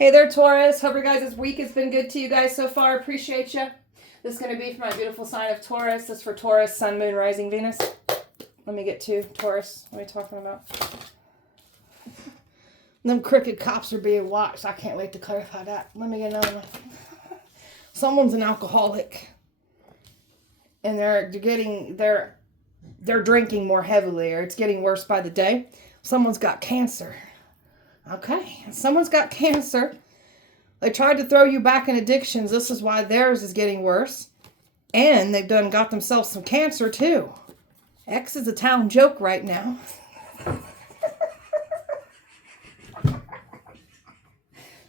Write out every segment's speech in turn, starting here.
Hey there, Taurus. Hope your guys' week has been good to you guys so far. Appreciate you. This is going to be for my beautiful sign of Taurus. This is for Taurus, Sun, Moon, Rising, Venus. Let me get to Taurus. What are we talking about? Them crooked cops are being watched. I can't wait to clarify that. Let me get another one. Someone's an alcoholic. And they're drinking more heavily, or it's getting worse by the day. Someone's got cancer. Okay, someone's got cancer. They tried to throw you back in addictions. This is why theirs is getting worse. And they've got themselves some cancer too. X is a town joke right now.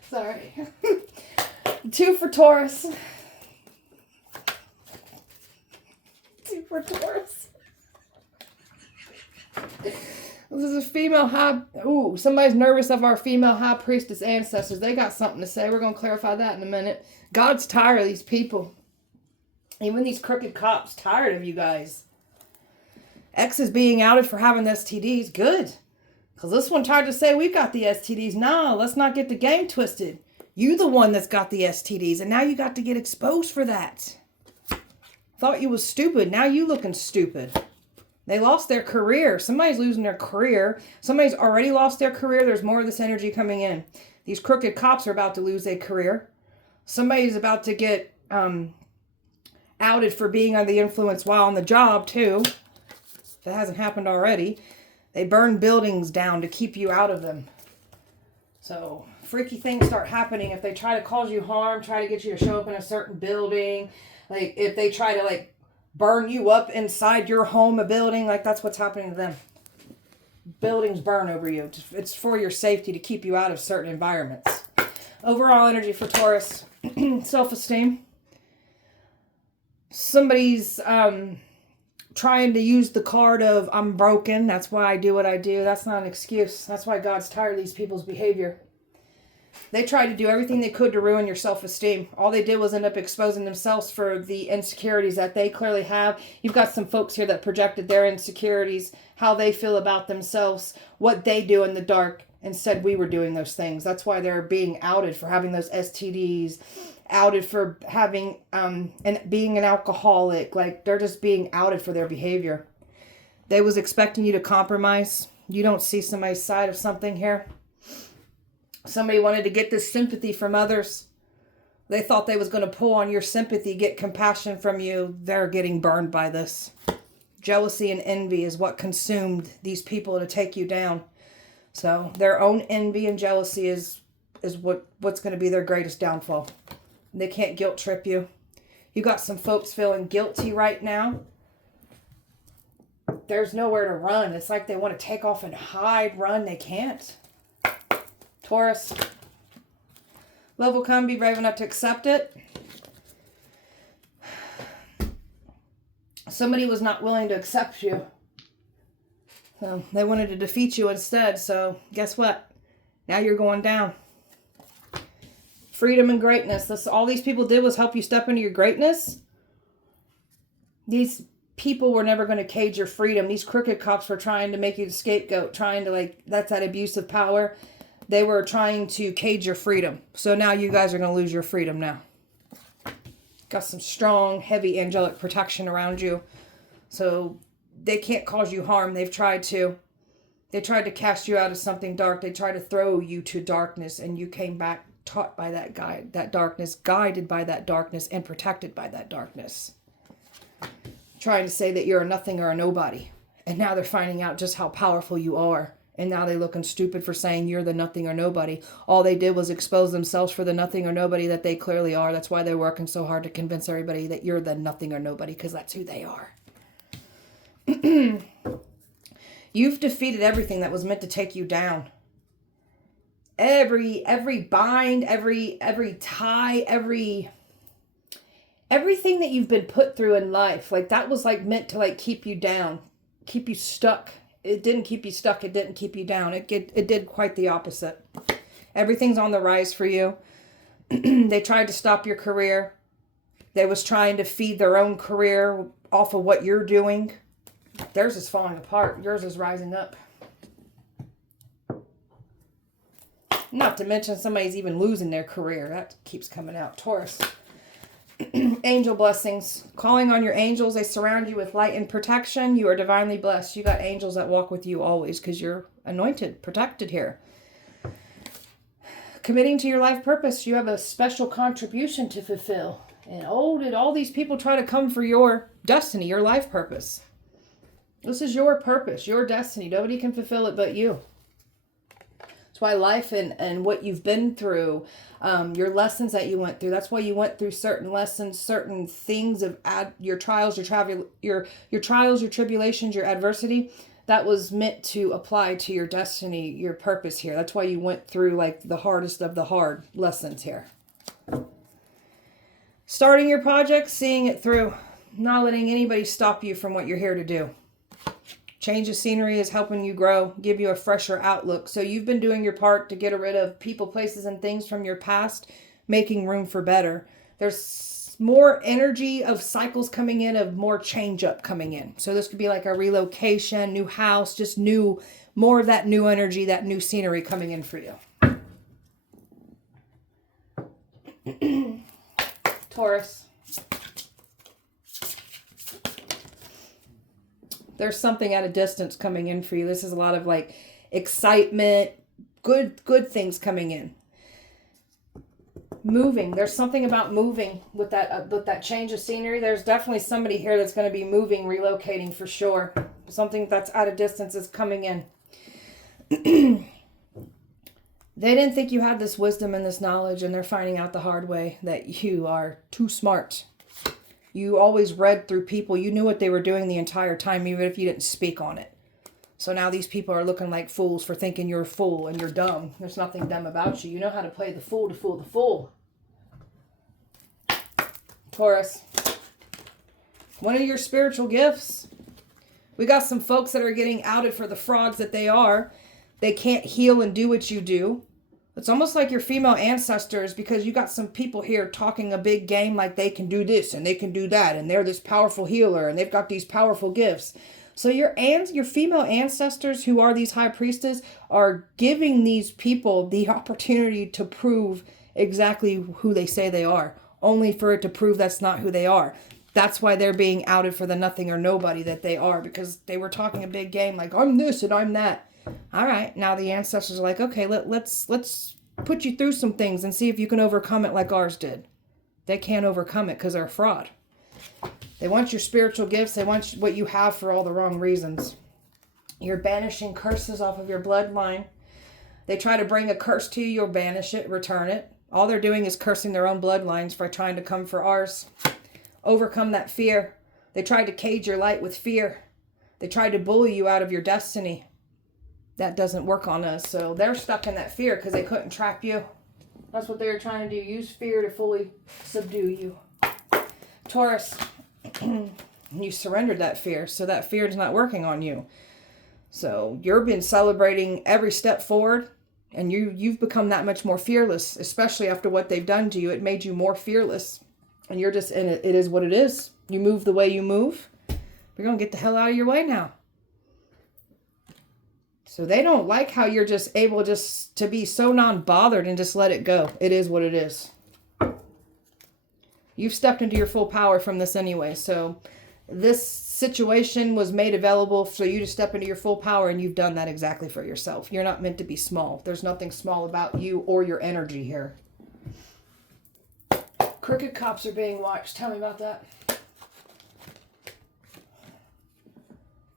Sorry. 2 for Taurus. 2 for Taurus. This is a female high... Ooh, somebody's nervous of our female high priestess ancestors. They got something to say. We're going to clarify that in a minute. God's tired of these people. Even these crooked cops, tired of you guys. X is being outed for having STDs. Good. Because this one tried to say we got the STDs. No, let's not get the game twisted. You the one that's got the STDs. And now you got to get exposed for that. Thought you was stupid. Now you looking stupid. They lost their career. Somebody's losing their career. Somebody's already lost their career. There's more of this energy coming in. These crooked cops are about to lose their career. Somebody's about to get outed for being under the influence while on the job, too. If that hasn't happened already. They burn buildings down to keep you out of them. So, freaky things start happening. If they try to cause you harm, try to get you to show up in a certain building. Like, if they try to, burn you up inside your home, a building, that's what's happening to them. Buildings burn over you. It's for your safety to keep you out of certain environments. Overall energy for Taurus. Self-esteem. Somebody's trying to use the card of, I'm broken, that's why I do what I do. That's not an excuse. That's why God's tired of these people's behavior. They tried to do everything they could to ruin your self-esteem. All they did was end up exposing themselves for the insecurities that they clearly have. You've got some folks here that projected their insecurities, how they feel about themselves, what they do in the dark, and said we were doing those things. That's why they're being outed for having those STDs, outed for having and being an alcoholic. They're just being outed for their behavior. They was expecting you to compromise. You don't see somebody's side of something here. Somebody wanted to get this sympathy from others. They thought they was going to pull on your sympathy, get compassion from you. They're getting burned by this. Jealousy and envy is what consumed these people to take you down. So their own envy and jealousy is what's going to be their greatest downfall. They can't guilt trip you. You got some folks feeling guilty right now. There's nowhere to run. It's like they want to take off and hide, run. They can't. Taurus, love will come, be brave enough to accept it. Somebody was not willing to accept you. So they wanted to defeat you instead. So guess what? Now you're going down. Freedom and greatness. All these people did was help you step into your greatness. These people were never going to cage your freedom. These crooked cops were trying to make you the scapegoat, trying to that's that abuse of power. They were trying to cage your freedom. So now you guys are going to lose your freedom now. Got some strong, heavy angelic protection around you. So they can't cause you harm. They tried to cast you out of something dark. They tried to throw you to darkness, and you came back taught by that darkness, guided by that darkness, and protected by that darkness. Trying to say that you're a nothing or a nobody. And now they're finding out just how powerful you are. And now they're looking stupid for saying you're the nothing or nobody. All they did was expose themselves for the nothing or nobody that they clearly are. That's why they're working so hard to convince everybody that you're the nothing or nobody, because that's who they are. You've defeated everything that was meant to take you down. Every bind, every tie, everything that you've been put through in life, that was meant to keep you down, keep you stuck. It didn't keep you stuck. It didn't keep you down. It did quite the opposite. Everything's on the rise for you. They tried to stop your career. They was trying to feed their own career off of what you're doing. Theirs is falling apart. Yours is rising up. Not to mention somebody's even losing their career. That keeps coming out. Taurus. Angel blessings. Calling on your angels. They surround you with light and protection. You are divinely blessed. You got angels that walk with you always because you're anointed, protected here. Committing to your life purpose. You have a special contribution to fulfill. And oh, did all these people try to come for your destiny, your life purpose. This is your purpose, your destiny. Nobody can fulfill it but you. That's why life and what you've been through, your lessons that you went through, that's why you went through certain lessons, certain things of your trials, your trials, your tribulations, your adversity. That was meant to apply to your destiny, your purpose here. That's why you went through like the hardest of the hard lessons here. Starting your project, seeing it through, not letting anybody stop you from what you're here to do. Change of scenery is helping you grow, give you a fresher outlook. So you've been doing your part to get rid of people, places, and things from your past, making room for better. There's more energy of cycles coming in, of more change up coming in. So this could be like a relocation, new house, just new, more of that new energy, that new scenery coming in for you. Taurus. There's something at a distance coming in for you. This is a lot of like excitement, good things coming in. Moving. There's something about moving with that change of scenery. There's definitely somebody here that's going to be moving, relocating for sure. Something that's at a distance is coming in. They didn't think you had this wisdom and this knowledge, and they're finding out the hard way that you are too smart. You always read through people. You knew what they were doing the entire time, even if you didn't speak on it. So now these people are looking like fools for thinking you're a fool and you're dumb. There's nothing dumb about you. You know how to play the fool to fool the fool. Taurus. One of your spiritual gifts. We got some folks that are getting outed for the frauds that they are. They can't heal and do what you do. It's almost like your female ancestors, because you got some people here talking a big game like they can do this and they can do that and they're this powerful healer and they've got these powerful gifts. So your female ancestors, who are these high priestesses, are giving these people the opportunity to prove exactly who they say they are, only for it to prove that's not who they are. That's why they're being outed for the nothing or nobody that they are, because they were talking a big game like, I'm this and I'm that. All right, now the ancestors are like, okay, let's put you through some things and see if you can overcome it like ours did. They can't overcome it because they're a fraud. They want your spiritual gifts. They want what you have for all the wrong reasons. You're banishing curses off of your bloodline. They try to bring a curse to you. You'll banish it, return it. All they're doing is cursing their own bloodlines for trying to come for ours. Overcome that fear. They tried to cage your light with fear. They tried to bully you out of your destiny. That doesn't work on us. So they're stuck in that fear because they couldn't trap you. That's what they were trying to do. Use fear to fully subdue you. Taurus. You surrendered that fear. So that fear is not working on you. So you've been celebrating every step forward. And you've become that much more fearless. Especially after what they've done to you. It made you more fearless. And you're just in it. It is what it is. You move the way you move. We're going to get the hell out of your way now. So they don't like how you're just able just to be so non-bothered and just let it go. It is what it is. You've stepped into your full power from this anyway. So this situation was made available for you to step into your full power, and you've done that exactly for yourself. You're not meant to be small. There's nothing small about you or your energy here. Crooked cops are being watched. Tell me about that.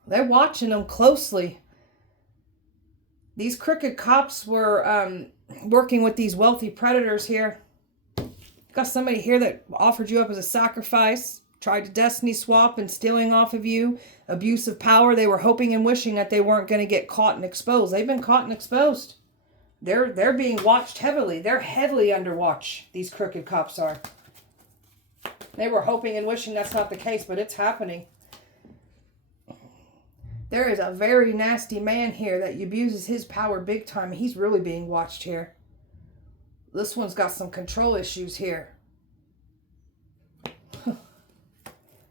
They're watching them closely. These crooked cops were working with these wealthy predators here. Got somebody here that offered you up as a sacrifice, tried to destiny swap and stealing off of you, abuse of power. They were hoping and wishing that they weren't going to get caught and exposed. They've been caught and exposed. They're being watched heavily. They're heavily under watch, these crooked cops are. They were hoping and wishing that's not the case, but it's happening. There is a very nasty man here that abuses his power big time. He's really being watched here. This one's got some control issues here.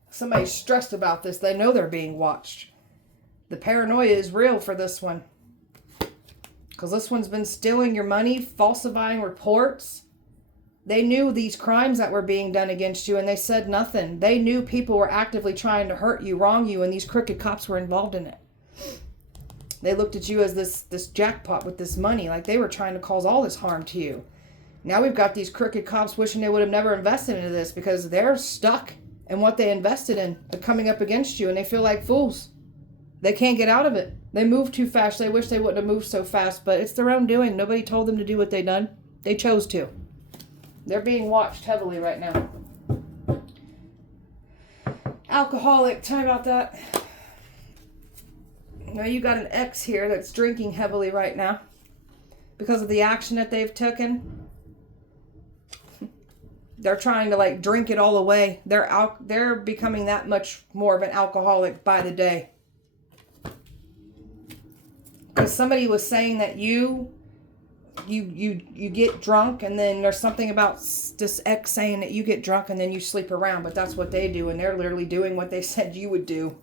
Somebody's stressed about this. They know they're being watched. The paranoia is real for this one. Because this one's been stealing your money, falsifying reports. They knew these crimes that were being done against you and they said nothing. They knew people were actively trying to hurt you, wrong you, and these crooked cops were involved in it. They looked at you as this jackpot with this money, like they were trying to cause all this harm to you. Now we've got these crooked cops wishing they would have never invested into this because they're stuck in what they invested in. They're coming up against you and they feel like fools. They can't get out of it. They move too fast. They wish they wouldn't have moved so fast, but it's their own doing. Nobody told them to do what they done. They chose to. They're being watched heavily right now. Alcoholic, tell me about that. Now you got an ex here that's drinking heavily right now because of the action that they've taken. They're trying to like drink it all away. They're becoming that much more of an alcoholic by the day. Because somebody was saying that you get drunk and then there's something about this ex saying that you get drunk and then you sleep around, but that's what they do and they're literally doing what they said you would do.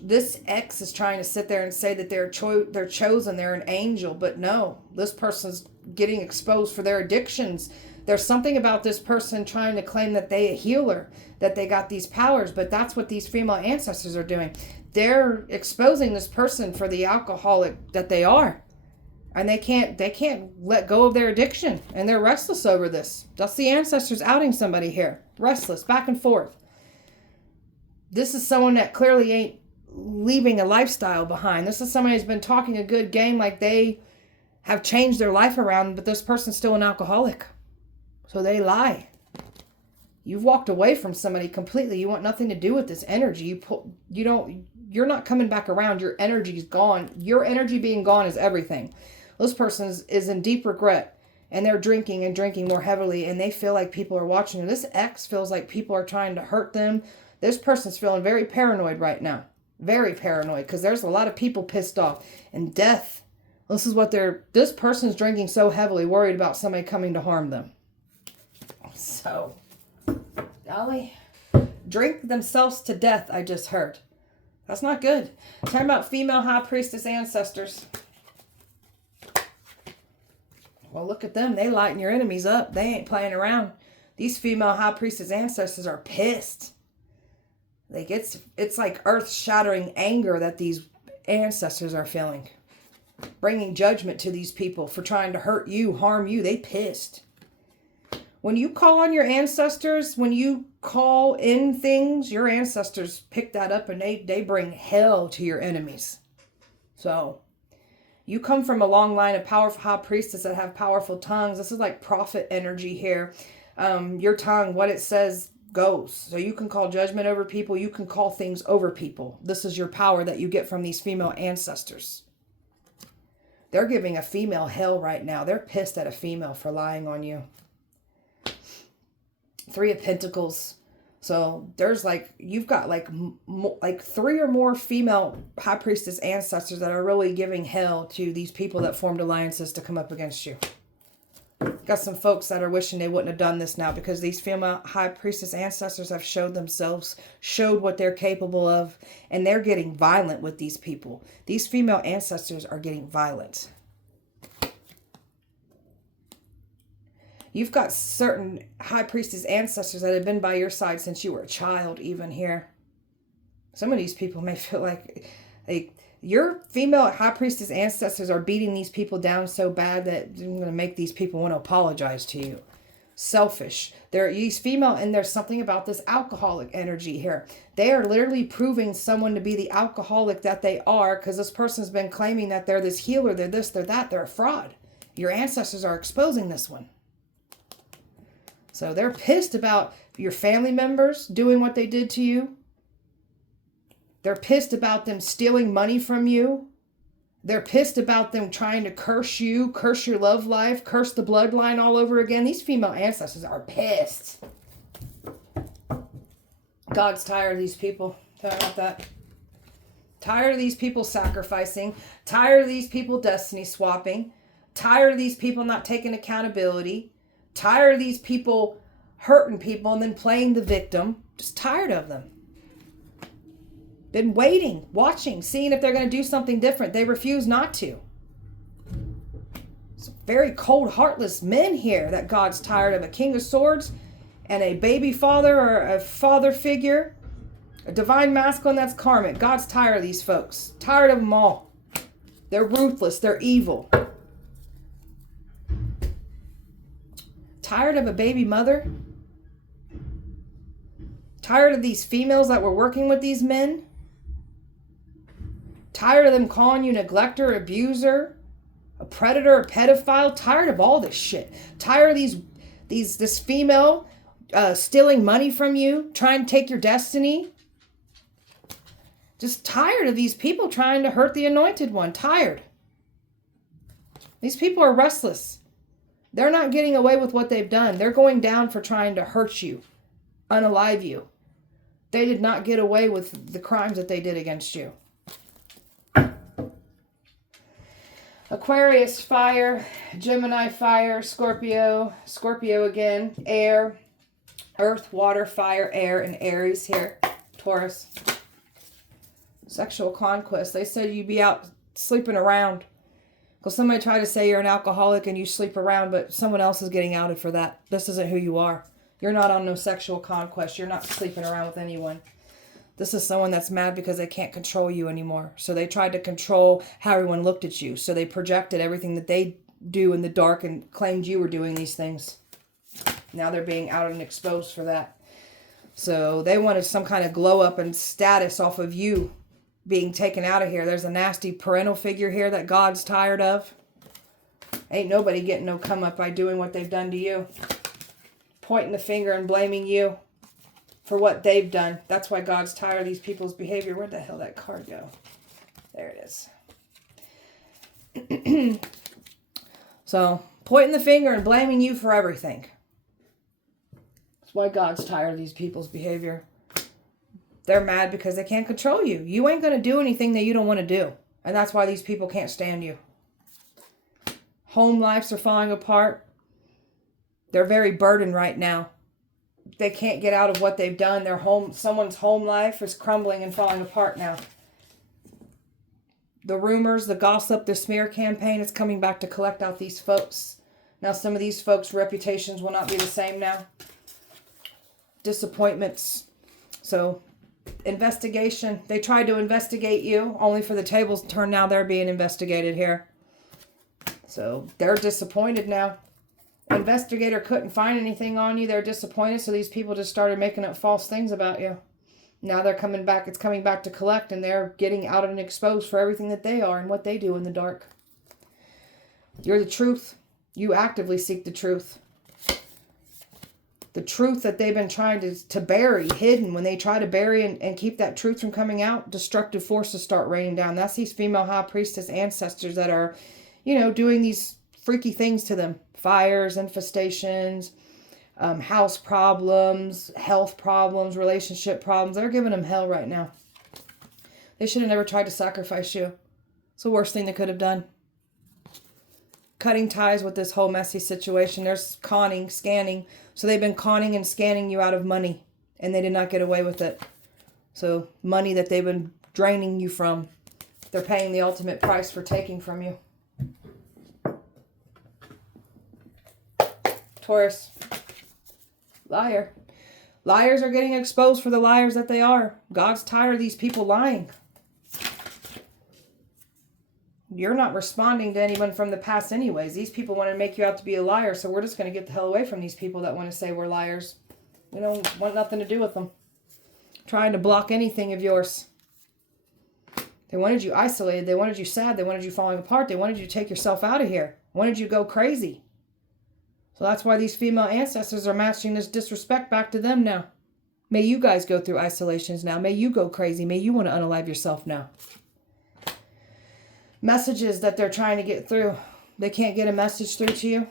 This ex is trying to sit there and say that they're chosen, they're an angel, but no, this person's getting exposed for their addictions. There's something about this person trying to claim that they a healer, that they got these powers, but that's what these female ancestors are doing. They're exposing this person for the alcoholic that they are. And they can't let go of their addiction. And they're restless over this. That's the ancestors outing somebody here. Restless, back and forth. This is someone that clearly ain't leaving a lifestyle behind. This is somebody who's been talking a good game like they have changed their life around, but this person's still an alcoholic. So they lie. You've walked away from somebody completely. You want nothing to do with this energy. You're not coming back around. Your energy's gone. Your energy being gone is everything. This person is in deep regret and they're drinking and drinking more heavily and they feel like people are watching them. This ex feels like people are trying to hurt them. This person's feeling very paranoid right now. Very paranoid because there's a lot of people pissed off and death. This person's drinking so heavily, worried about somebody coming to harm them. So, Dolly, drink themselves to death, I just heard. That's not good. Talking about female high priestess ancestors. Well, look at them. They lighten your enemies up. They ain't playing around. These female high priestess ancestors are pissed. Like it's like earth-shattering anger that these ancestors are feeling. Bringing judgment to these people for trying to hurt you, harm you. They pissed. When you call on your ancestors, when you call in things, your ancestors pick that up and they bring hell to your enemies. So, you come from a long line of powerful high priestesses that have powerful tongues. This is like prophet energy here. Your tongue, what it says goes. So you can call judgment over people. You can call things over people. This is your power that you get from these female ancestors. They're giving a female hell right now. They're pissed at a female for lying on you. 3 of Pentacles. So there's you've got like 3 or more female high priestess ancestors that are really giving hell to these people that formed alliances to come up against you. Got some folks that are wishing they wouldn't have done this now because these female high priestess ancestors have showed what they're capable of, and they're getting violent with these people. These female ancestors are getting violent. You've got certain high priestess ancestors that have been by your side since you were a child, even here. Some of these people may feel like your female high priestess ancestors are beating these people down so bad that I'm going to make these people want to apologize to you. Selfish. These female, and there's something about this alcoholic energy here. They are literally proving someone to be the alcoholic that they are because this person's been claiming that they're this healer, they're this, they're that, they're a fraud. Your ancestors are exposing this one. So they're pissed about your family members doing what they did to you. They're pissed about them stealing money from you. They're pissed about them trying to curse you, curse your love life, curse the bloodline all over again. These female ancestors are pissed. God's tired of these people. Tell me about that. Tired of these people sacrificing. Tired of these people destiny swapping. Tired of these people not taking accountability. Tired of these people hurting people and then playing the victim. Just tired of them. Been waiting, watching, seeing if they're going to do something different. They refuse not to. Some very cold, heartless men here that God's tired of. A King of Swords and a baby father or a father figure. A divine masculine that's karmic. God's tired of these folks. Tired of them all. They're ruthless. They're evil. Tired of a baby mother. Tired of these females that were working with these men. Tired of them calling you neglector, abuser, a predator, a pedophile. Tired of all this shit. Tired of this female stealing money from you, trying to take your destiny. Just tired of these people trying to hurt the anointed one. Tired. These people are restless. They're not getting away with what they've done. They're going down for trying to hurt you, unalive you. They did not get away with the crimes that they did against you. Aquarius, fire. Gemini, fire. Scorpio. Scorpio again. Air. Earth, water, fire, air, and Aries here. Taurus. Sexual conquest. They said you'd be out sleeping around. Because somebody tried to say you're an alcoholic and you sleep around, but someone else is getting outed for that. This isn't who you are. You're not on no sexual conquest. You're not sleeping around with anyone. This is someone that's mad because they can't control you anymore. So they tried to control how everyone looked at you. So they projected everything that they do in the dark and claimed you were doing these things. Now they're being outed and exposed for that. So they wanted some kind of glow up and status off of you being taken out of here. There's a nasty parental figure here that God's tired of. Ain't nobody getting no come up by doing what they've done to you. Pointing the finger and blaming you for what they've done. That's why God's tired of these people's behavior. Where'd the hell that card go? There it is. So, pointing the finger and blaming you for everything. That's why God's tired of these people's behavior. They're mad because they can't control you. You ain't going to do anything that you don't want to do. And that's why these people can't stand you. Home lives are falling apart. They're very burdened right now. They can't get out of what they've done. Someone's home life is crumbling and falling apart now. The rumors, the gossip, the smear campaign is coming back to collect out these folks. Now some of these folks' reputations will not be the same now. Disappointments. So, investigation. They tried to investigate you, only for the tables to turn. Now they're being investigated here. So, they're disappointed now. Investigator couldn't find anything on you. They're disappointed, so these people just started making up false things about you. Now they're coming back. It's coming back to collect, and they're getting out and exposed for everything that they are and what they do in the dark. You're the truth. You actively seek the truth. The truth that they've been trying to bury, hidden. When they try to bury and keep that truth from coming out, destructive forces start raining down. That's these female high priestess ancestors that are, doing these freaky things to them. Fires, infestations, house problems, health problems, relationship problems. They're giving them hell right now. They should have never tried to sacrifice you. It's the worst thing they could have done. Cutting ties with this whole messy situation. There's conning, scanning. So they've been conning and scanning you out of money. And they did not get away with it. So money that they've been draining you from. They're paying the ultimate price for taking from you. Taurus. Liar. Liars are getting exposed for the liars that they are. God's tired of these people lying. You're not responding to anyone from the past anyways. These people want to make you out to be a liar, so we're just going to get the hell away from these people that want to say we're liars. We don't want nothing to do with them. Trying to block anything of yours. They wanted you isolated. They wanted you sad. They wanted you falling apart. They wanted you to take yourself out of here. Wanted you to go crazy. So that's why these female ancestors are matching this disrespect back to them now. May you guys go through isolations now. May you go crazy. May you want to unalive yourself now. Messages that they're trying to get through. They can't get a message through to you.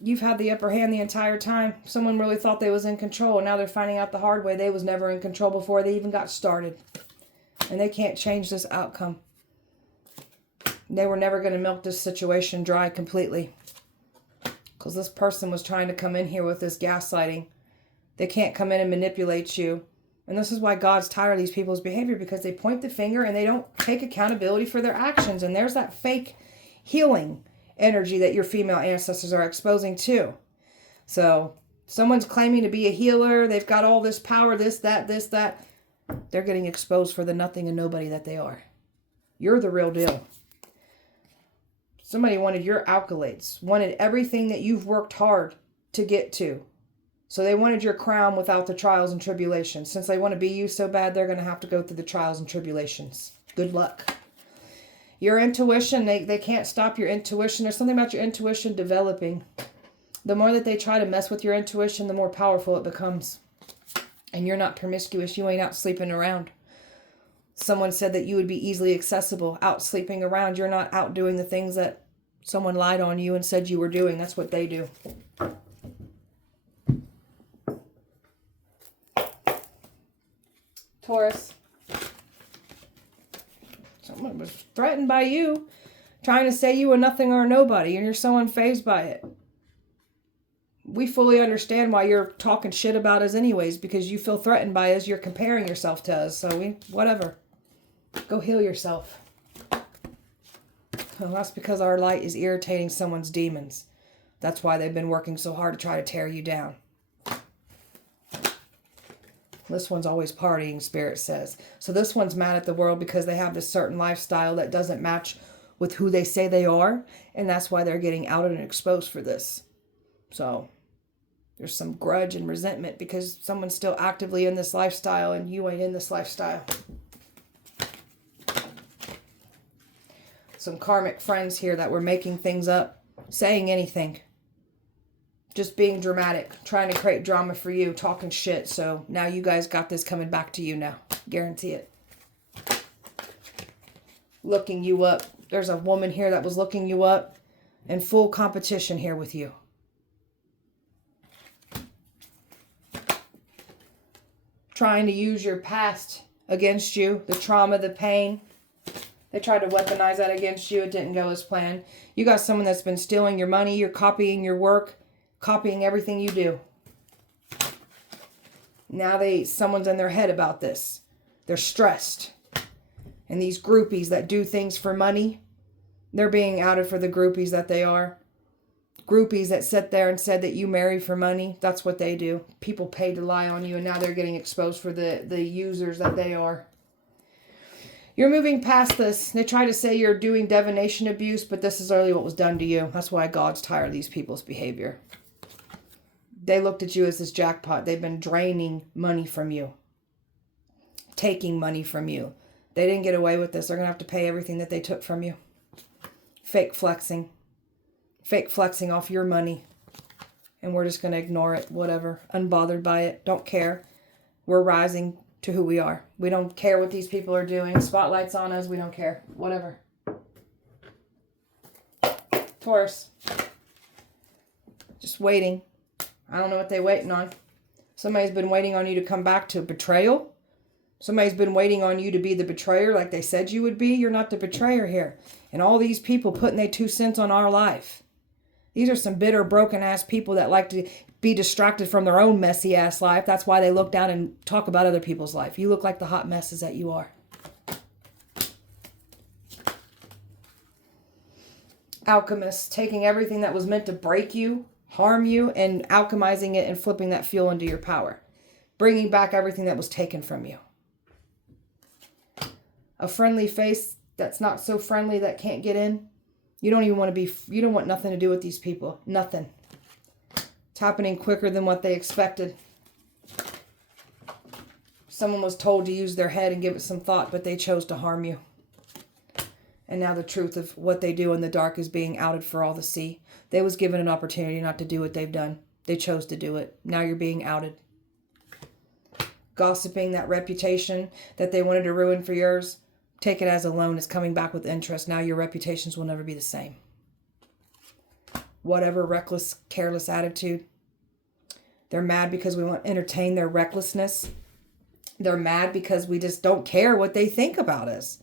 You've had the upper hand the entire time. Someone really thought they was in control, and now they're finding out the hard way they was never in control before they even got started. And they can't change this outcome. They were never going to milk this situation dry completely. Because this person was trying to come in here with this gaslighting. They can't come in and manipulate you And this is why God's tired of these people's behavior, because they point the finger and they don't take accountability for their actions. And there's that fake healing energy that your female ancestors are exposing too. So someone's claiming to be a healer. They've got all this power, this, that. They're getting exposed for the nothing and nobody that they are. You're the real deal. Somebody wanted your accolades, wanted everything that you've worked hard to get to. So they wanted your crown without the trials and tribulations. Since they want to be you so bad, they're going to have to go through the trials and tribulations. Good luck. Your intuition, they can't stop your intuition. There's something about your intuition developing. The more that they try to mess with your intuition, the more powerful it becomes. And you're not promiscuous. You ain't out sleeping around. Someone said that you would be easily accessible, out sleeping around. You're not out doing the things that someone lied on you and said you were doing. That's what they do. Taurus. Someone was threatened by you, trying to say you were nothing or nobody, and you're so unfazed by it. We fully understand why you're talking shit about us anyways, because you feel threatened by us. You're comparing yourself to us. So whatever. Go heal yourself. Well, that's because our light is irritating someone's demons. That's why they've been working so hard to try to tear you down. This one's always partying, Spirit says. So this one's mad at the world because they have this certain lifestyle that doesn't match with who they say they are. And that's why they're getting outed and exposed for this. So there's some grudge and resentment because someone's still actively in this lifestyle and you ain't in this lifestyle. Some karmic friends here that were making things up, saying anything. Just being dramatic, trying to create drama for you, talking shit. So now you guys got this coming back to you now. Guarantee it. Looking you up. There's a woman here that was looking you up in full competition here with you. Trying to use your past against you, the trauma, the pain. They tried to weaponize that against you. It didn't go as planned. You got someone that's been stealing your money. You're copying your work. Copying everything you do. Now someone's in their head about this. They're stressed. And these groupies that do things for money, they're being outed for the groupies that they are. Groupies that sit there and said that you marry for money, that's what they do. People paid to lie on you, and now they're getting exposed for the users that they are. You're moving past this. They try to say you're doing divination abuse, but this is really what was done to you. That's why God's tired of these people's behavior. They looked at you as this jackpot. They've been draining money from you. Taking money from you. They didn't get away with this. They're going to have to pay everything that they took from you. Fake flexing. Fake flexing off your money. And we're just going to ignore it. Whatever. Unbothered by it. Don't care. We're rising to who we are. We don't care what these people are doing. Spotlight's on us. We don't care. Whatever. Taurus. Just waiting. I don't know what they're waiting on. Somebody's been waiting on you to come back to betrayal. Somebody's been waiting on you to be the betrayer like they said you would be. You're not the betrayer here. And all these people putting their 2 cents on our life. These are some bitter, broken-ass people that like to be distracted from their own messy-ass life. That's why they look down and talk about other people's life. You look like the hot messes that you are. Alchemists, taking everything that was meant to break you, harm you, and alchemizing it and flipping that fuel into your power. Bringing back everything that was taken from you. A friendly face that's not so friendly that can't get in. You don't even want to be, you don't want nothing to do with these people. Nothing. It's happening quicker than what they expected. Someone was told to use their head and give it some thought, but they chose to harm you. And now the truth of what they do in the dark is being outed for all to see. They was given an opportunity not to do what they've done. They chose to do it. Now you're being outed. Gossiping, that reputation that they wanted to ruin for yours, take it as a loan. It's coming back with interest. Now your reputations will never be the same. Whatever reckless, careless attitude. They're mad because we won't entertain their recklessness. They're mad because we just don't care what they think about us.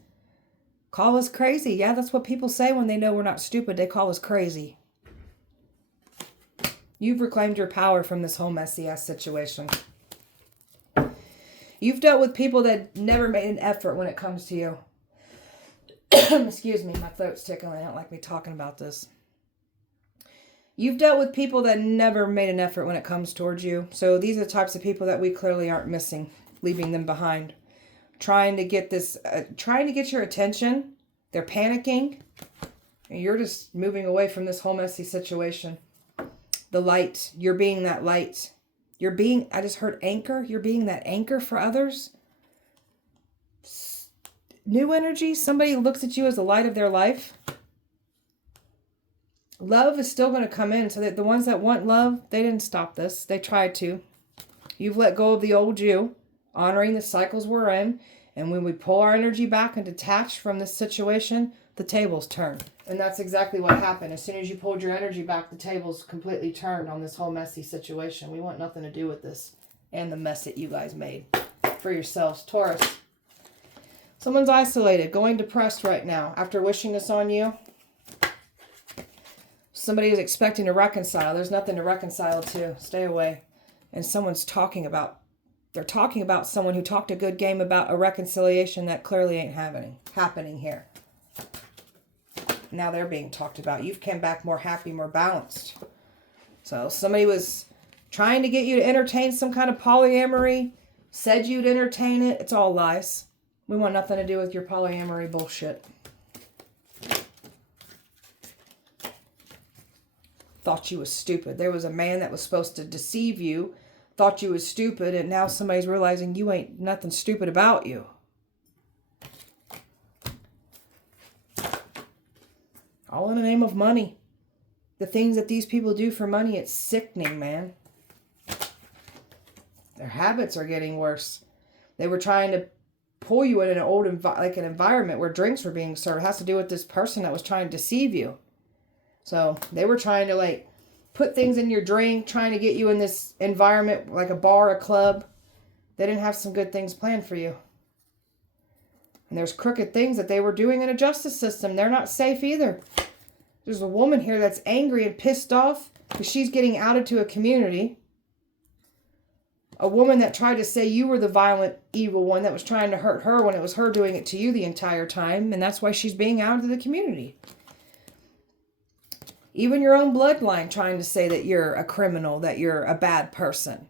Call us crazy. Yeah, that's what people say when they know we're not stupid. They call us crazy. You've reclaimed your power from this whole messy ass situation. You've dealt with people that never made an effort when it comes to you. Excuse me, my throat's tickling. I don't like me talking about this. You've dealt with people that never made an effort when it comes towards you. So these are the types of people that we clearly aren't missing, leaving them behind. Trying to get your attention. They're panicking. And you're just moving away from this whole messy situation. The light. You're being that light. I just heard anchor. You're being that anchor for others. New energy. Somebody looks at you as the light of their life. Love is still going to come in, so that the ones that want love, they didn't stop this. They tried to. You've let go of the old you, honoring the cycles we're in. And when we pull our energy back and detach from this situation, the tables turn. And that's exactly what happened. As soon as you pulled your energy back, the tables completely turned on this whole messy situation. We want nothing to do with this and the mess that you guys made for yourselves. Taurus. Someone's isolated, going depressed right now after wishing this on you. Somebody is expecting to reconcile. There's nothing to reconcile to. Stay away. And someone's talking about someone who talked a good game about a reconciliation that clearly ain't happening here. Now they're being talked about. You've come back more happy, more balanced. So somebody was trying to get you to entertain some kind of polyamory, said you'd entertain it. It's all lies. We want nothing to do with your polyamory bullshit. Thought you was stupid. There was a man that was supposed to deceive you, thought you was stupid, and now somebody's realizing you ain't nothing stupid about you. All in the name of money. The things that these people do for money, it's sickening, man. Their habits are getting worse. They were trying to pull you in an old an environment where drinks were being served. It has to do with this person that was trying to deceive you. So they were trying to put things in your drink, trying to get you in this environment like a bar, a club. They didn't have some good things planned for you. And there's crooked things that they were doing in a justice system. They're not safe either. There's a woman here that's angry and pissed off because she's getting outed to a community. A woman that tried to say you were the violent, evil one that was trying to hurt her when it was her doing it to you the entire time. And that's why she's being outed to the community. Even your own bloodline trying to say that you're a criminal, that you're a bad person.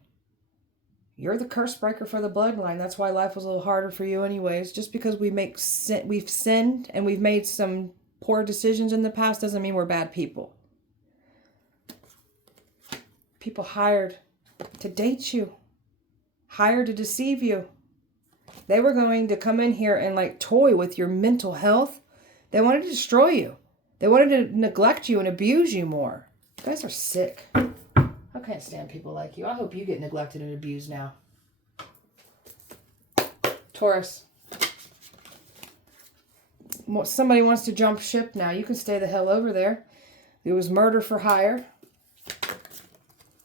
You're the curse breaker for the bloodline. That's why life was a little harder for you anyways. Just because we've sinned and we've made some poor decisions in the past doesn't mean we're bad people. People hired to date you. Hired to deceive you. They were going to come in here and toy with your mental health. They wanted to destroy you. They wanted to neglect you and abuse you more. You guys are sick. I can't stand people like you. I hope you get neglected and abused now. Taurus. Somebody wants to jump ship now. You can stay the hell over there. It was murder for hire.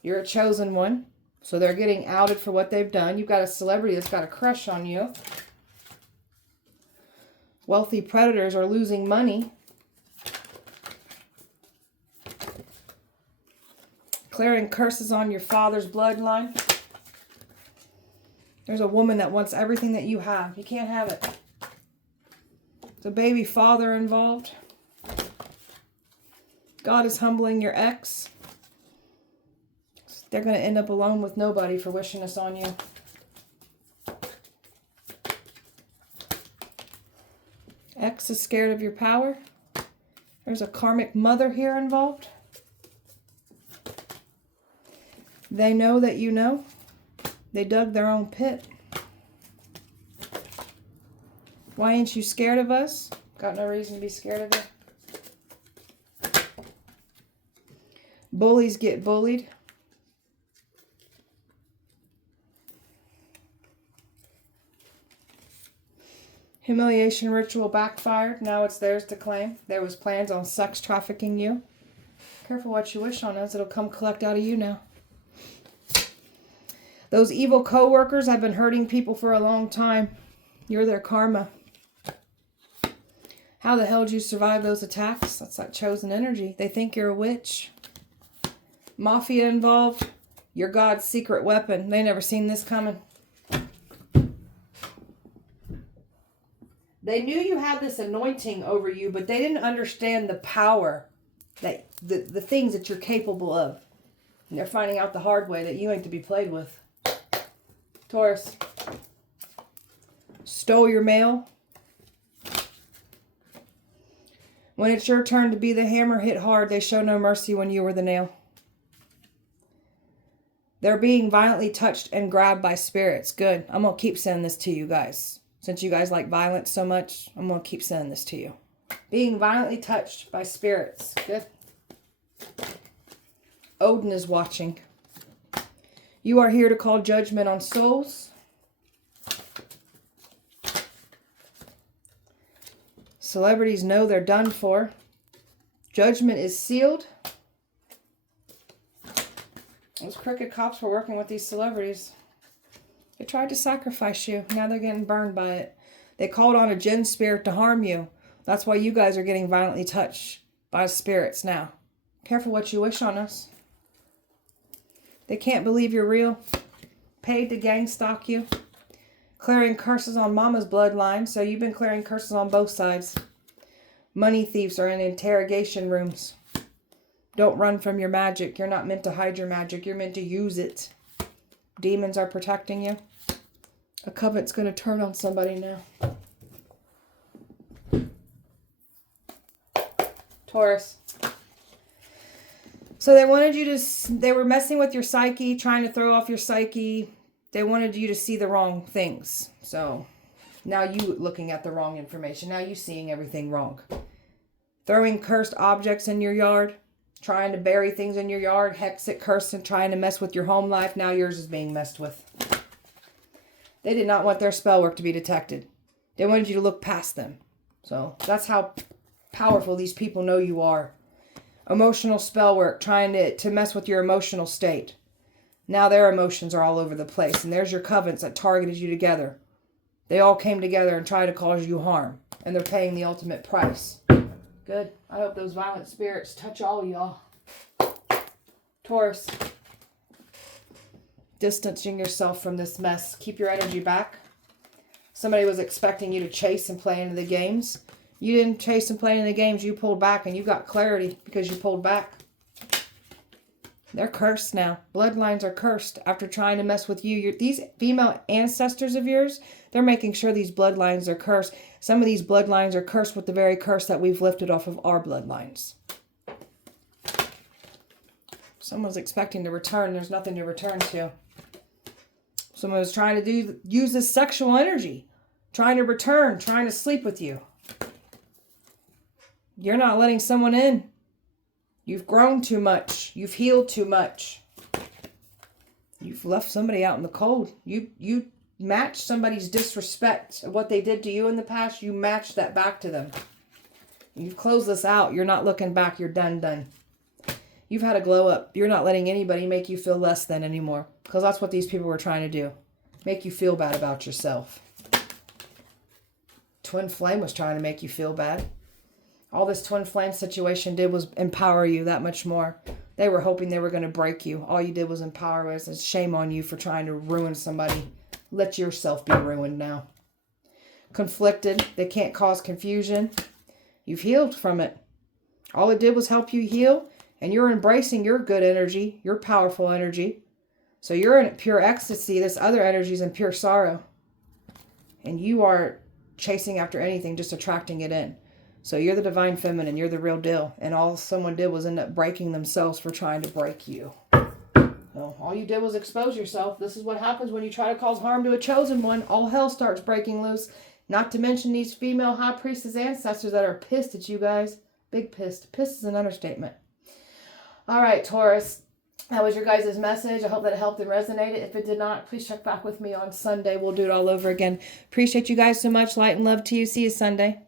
You're a chosen one. So they're getting outed for what they've done. You've got a celebrity that's got a crush on you. Wealthy predators are losing money. Declaring curses on your father's bloodline. There's a woman that wants everything that you have. You can't have it. There's a baby father involved. God is humbling your ex. They're going to end up alone with nobody for wishing this on you. Ex is scared of your power. There's a karmic mother here involved. They know that you know. They dug their own pit. Why ain't you scared of us? Got no reason to be scared of you. Bullies get bullied. Humiliation ritual backfired. Now it's theirs to claim. There was plans on sex trafficking you. Careful what you wish on us. It'll come collect out of you now. Those evil co-workers have been hurting people for a long time. You're their karma. How the hell did you survive those attacks? That's that chosen energy. They think you're a witch. Mafia involved. You're God's secret weapon. They never seen this coming. They knew you had this anointing over you, but they didn't understand the power, that the things that you're capable of. And they're finding out the hard way that you ain't to be played with. Taurus. Stole your mail. When it's your turn to be the hammer hit hard, they show no mercy when you were the nail. They're being violently touched and grabbed by spirits. Good. I'm going to keep sending this to you guys. Since you guys like violence so much, I'm going to keep sending this to you. Being violently touched by spirits. Good. Odin is watching. You are here to call judgment on souls. Celebrities know they're done for. Judgment is sealed. Those crooked cops were working with these celebrities. They tried to sacrifice you. Now they're getting burned by it. They called on a djinn spirit to harm you. That's why you guys are getting violently touched by spirits now. Careful what you wish on us. They can't believe you're real. Paid to gang stalk you. Clearing curses on mama's bloodline. So you've been clearing curses on both sides. Money thieves are in interrogation rooms. Don't run from your magic. You're not meant to hide your magic. You're meant to use it. Demons are protecting you. A covenant's going to turn on somebody now. Taurus. So they wanted you to, they were messing with your psyche, trying to throw off your psyche. They wanted you to see the wrong things. So now you looking at the wrong information. Now you seeing everything wrong. Throwing cursed objects in your yard. Trying to bury things in your yard, hex it, curse and trying to mess with your home life. Now yours is being messed with. They did not want their spell work to be detected. They wanted you to look past them. So that's how powerful these people know you are. Emotional spell work, trying to mess with your emotional state. Now their emotions are all over the place. And there's your covenants that targeted you together. They all came together and tried to cause you harm. And they're paying the ultimate price. Good. I hope those violent spirits touch all of y'all. Taurus. Distancing yourself from this mess. Keep your energy back. Somebody was expecting you to chase and play into the games. You didn't chase and play into the games. You pulled back and you got clarity because you pulled back. They're cursed now. Bloodlines are cursed after trying to mess with you. These female ancestors of yours, they're making sure these bloodlines are cursed. Some of these bloodlines are cursed with the very curse that we've lifted off of our bloodlines. Someone's expecting to return. There's nothing to return to. Someone was trying to use this sexual energy. Trying to return. Trying to sleep with you. You're not letting someone in. You've grown too much. You've healed too much. You've left somebody out in the cold. You matched somebody's disrespect of what they did to you in the past. You matched that back to them. You've closed this out. You're not looking back. You're done. You've had a glow up. You're not letting anybody make you feel less than anymore. Because that's what these people were trying to do. Make you feel bad about yourself. Twin Flame was trying to make you feel bad. All this twin flame situation did was empower you that much more. They were hoping they were going to break you. All you did was empower us. It's shame on you for trying to ruin somebody. Let yourself be ruined now. Conflicted. They can't cause confusion. You've healed from it. All it did was help you heal. And you're embracing your good energy. Your powerful energy. So you're in pure ecstasy. This other energy is in pure sorrow. And you are chasing after anything, just attracting it in. So you're the divine feminine. You're the real deal. And all someone did was end up breaking themselves for trying to break you. So all you did was expose yourself. This is what happens when you try to cause harm to a chosen one. All hell starts breaking loose. Not to mention these female high priestess ancestors that are pissed at you guys. Big pissed. Pissed is an understatement. All right, Taurus. That was your guys' message. I hope that it helped and resonated. If it did not, please check back with me on Sunday. We'll do it all over again. Appreciate you guys so much. Light and love to you. See you Sunday.